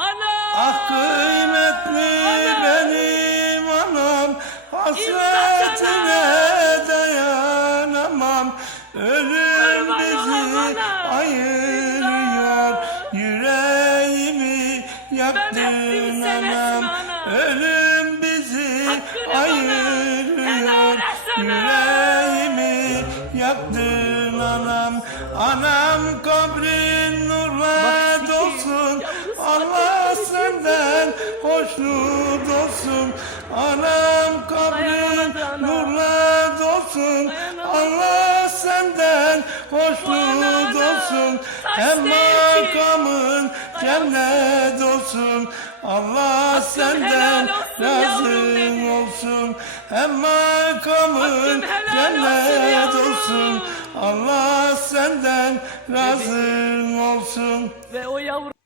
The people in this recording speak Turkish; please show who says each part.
Speaker 1: Ana!
Speaker 2: Ah kıymetli benim anam Hasretine dayanamam Ölüm
Speaker 1: Kurban
Speaker 2: bizi
Speaker 1: ana.
Speaker 2: ayırıyor Yüreğimi yaktın anam
Speaker 1: ana.
Speaker 2: Ölüm bizi
Speaker 1: Hakkını
Speaker 2: ayırıyor. Yüreğimi yaktın anam Anam kabrin senden hoşnut olsun. Anam kabrin nurla dolsun. Allah senden hoşnut olsun. Hem makamın cennet olsun Allah senden
Speaker 1: helal olsun
Speaker 2: Hem makamın cennet olsun Allah senden razı olsun.
Speaker 1: Ve o yavru